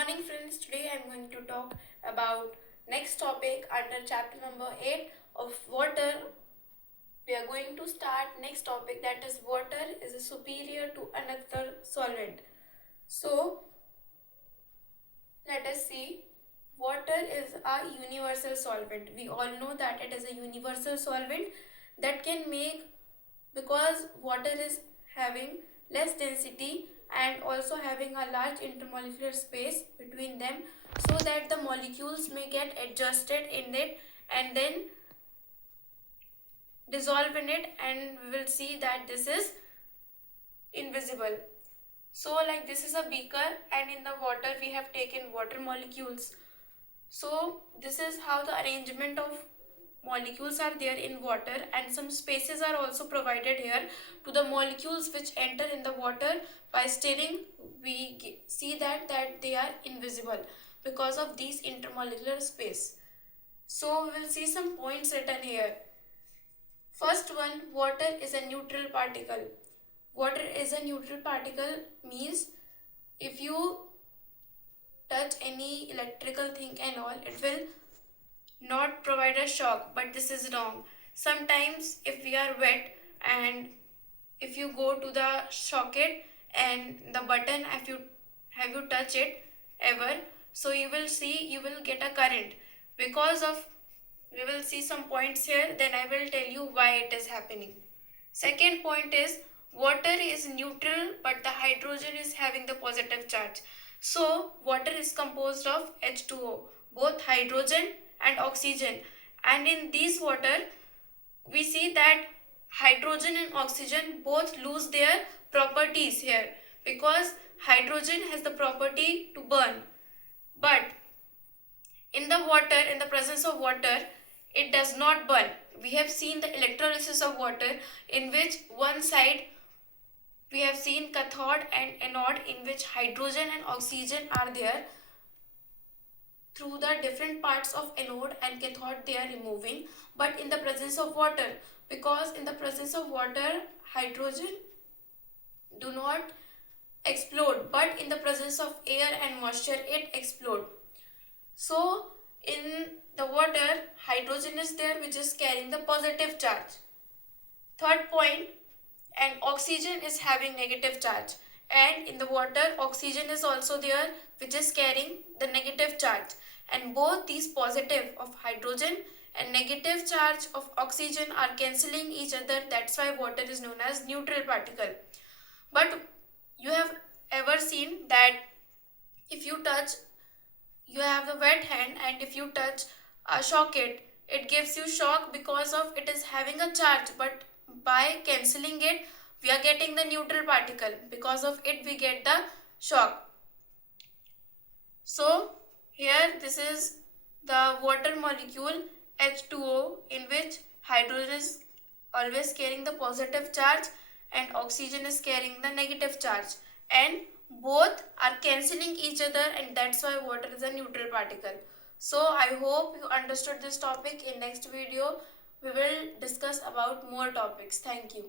morning friends, today I am going to talk about next topic under chapter number 8 of water. We are going to start next topic, that is water is a superior to another solvent. So let us see, water is a universal solvent. We all know that it is a universal solvent that can make, because water is having less density and also having a large intermolecular space between them, so that the molecules may get adjusted in it and then dissolve in it, and we will see that this is invisible. So like this is a beaker, and in the water we have taken water molecules. So this is how the arrangement of molecules are there in water, and some spaces are also provided here to the molecules which enter in the water. By stirring, we see that they are invisible because of these intermolecular space. So we will see some points written here. First one, water is a neutral particle. Water is a neutral particle means if you touch any electrical thing and all, it will not provide a shock, but this is wrong. Sometimes if we are wet and if you go to the socket and the button, if you have you touch it ever, so you will see you will get a current. Because of, we will see some points here, then I will tell you why it is happening. Second point is water is neutral but the hydrogen is having the positive charge. So water is composed of H2O, both hydrogen and oxygen, and in these water we see that hydrogen and oxygen both lose their properties here, because hydrogen has the property to burn, but in the water, in the presence of water, it does not burn. We have seen the electrolysis of water, in which one side we have seen cathode and anode, in which hydrogen and oxygen are there. Through the different parts of anode and cathode they are removing, but in the presence of water, because in the presence of water hydrogen do not explode, but in the presence of air and moisture it explode. So in the water hydrogen is there which is carrying the positive charge. Third point, and oxygen is having negative charge, and in the water oxygen is also there which is carrying the negative charge, and both these positive of hydrogen and negative charge of oxygen are cancelling each other. That's why water is known as neutral particle. But you have ever seen that if you touch, you have a wet hand, and if you touch a socket, it gives you shock because of it is having a charge, but by cancelling it we are getting the neutral particle, because of it we get the shock. So here this is the water molecule H2O, in which hydrogen is always carrying the positive charge and oxygen is carrying the negative charge, and both are cancelling each other, and that's why water is a neutral particle. So I hope you understood this topic. In next video we will discuss about more topics. Thank you.